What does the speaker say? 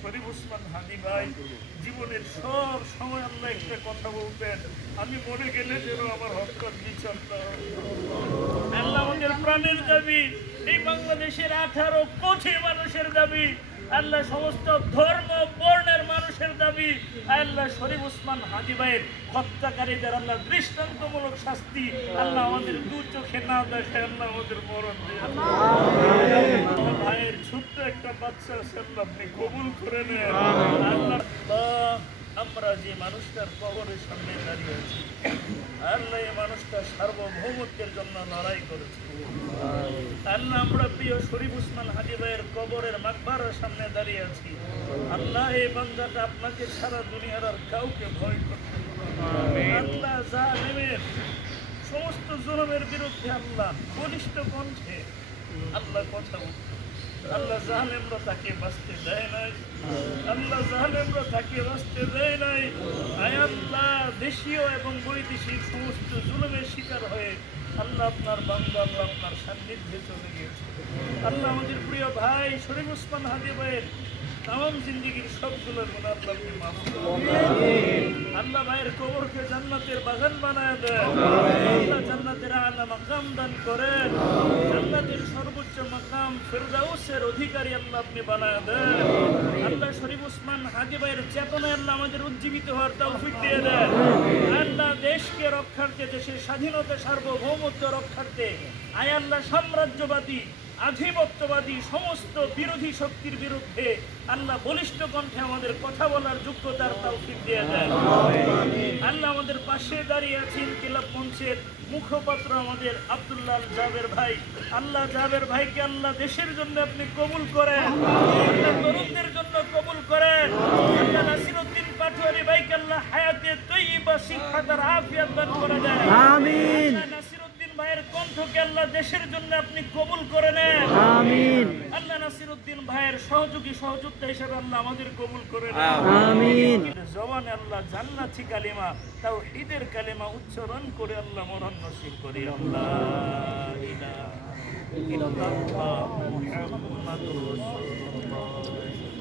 শরীফ ওসমান হাদি ভাই জীবনের সব সময় আল্লাহ একটা কথা বলতেন, আমি মরে গেলে যেন আমার হত্যার বিচার না হয়। আল্লাহ আমাদের প্রাণের দাবি, এই বাংলাদেশের 18 কোটি মানুষের দাবি, আল্লাহ সমস্ত ধর্ম বর্ণের মানুষের দাবি, আল্লাহ শরীফ ওসমান হাদি ভাইয়ের হত্যাকারীদের আল্লাহ দৃষ্টান্তমূলক শাস্তি আল্লাহ আমাদের দু চোখে না দেখে আল্লাহ আমাদের মরণ দিয়ে ভাইয়ের ছোট্ট একটা বাচ্চা আছে আল্লাহ আপনি কবুল করে নেন। আল্লাহ আমরা যে মানুষটার কবরের সামনে দাঁড়িয়ে আছি, আল্লাহ এই মানুষটা সার্বভৌমত্বের জন্য লড়াই করেছে। আল্লাহ আমরা প্রিয় শরীফ ওসমান হাদি ভাইয়ের কবরের মাকবারের সামনে দাঁড়িয়ে আছি। আল্লাহ এই বান্দাটা আপনাকে সারা দুনিয়ার আর কাউকে ভয় করতে আল্লাহ জালেমের সমস্ত জুলুমের বিরুদ্ধে আল্লাহ বলিষ্ঠ কণ্ঠে আল্লাহ কথা বলতে, আল্লাহ জালেমরা তাকে বাঁচতে দেয় নাই, আল্লাহ জালেমরা তাকে বাঁচতে দেয় নাই। আয় আল্লাহ দেশীয় এবং বৈদেশিক সমস্ত জুলুমের শিকার হয়ে আল্লাহ আপনার বান্দা আল্লাহ আপনার সান্নিধ্যে চলে গিয়েছে। আল্লাহ আমাদের প্রিয় ভাই শরীফ ওসমান হাদি ভাইয়ের তামাম জিন্দিগির সবগুলো গুনাহ আল্লাহ আপনি মাফ করুন। আল্লাহ ভাইয়ের কবরকে জান্নাতের বাগান বানায় দেন, আল্লাহ জান্নাতের আলা মাকাম দান করেন, জান্নাতের সর্বোচ্চ মাকাম ফিরদাউসের অধিকারী আল্লাহ আপনি বানায় দেন। আল্লাহ শরীফ ওসমান হাদি ভাইয়ের চেতনায় আল্লাহ আমাদের উজ্জীবিত হওয়ার তৌফিক দিয়ে দেন। আল্লাহ দেশকে রক্ষার্থে, দেশের স্বাধীনতা সার্বভৌমত্ব রক্ষার্থে আয় আল্লাহ সাম্রাজ্যবাদী আধিপত্যবাদী সমস্ত বিরোধী শক্তির বিরুদ্ধে আল্লাহ বলিষ্ঠ কণ্ঠে আমাদের কথা বলার যোগ্যতার তৌফিক দিয়ে দেন। আল্লাহ আমাদের পাশে দাঁড়িয়ে আছেন কিলাব মঞ্চের মুখপাত্র আমাদের আব্দুল্লাহ জাবের ভাই, আল্লাহ জাবের ভাইকে আল্লাহ দেশের জন্য আপনি কবুল করেন, আল্লাহ তরুণদের জন্য কবুল করেন। আল্লাহ নাসিরউদ্দিন পাটোয়ারি ভাইকে আল্লাহ হায়াতে তৈয়বা সিহহাত আর আফিয়াত দান করে দেন। আমিন। নাসিরউদ্দিন ভাইয়ের কণ্ঠকে আল্লাহ দেশের জন্য আপনি কবুল করে নেন। আমিন। আল্লাহ নাসিরউদ্দিন ভাইয়ের সহযোগী সহযোদ্ধা হিসেবে আল্লাহ আমাদের কবুল করে নেন। আমিন। জবানে আল্লাহ জান্নাতি কালিমা তাওহীদের কালিমা উচ্চারণ করে আল্লাহ মরণ নসিব করি। আল্লাহ ইলাহা ইল্লাল্লাহ মুহাম্মাদুর রাসূলুল্লাহ।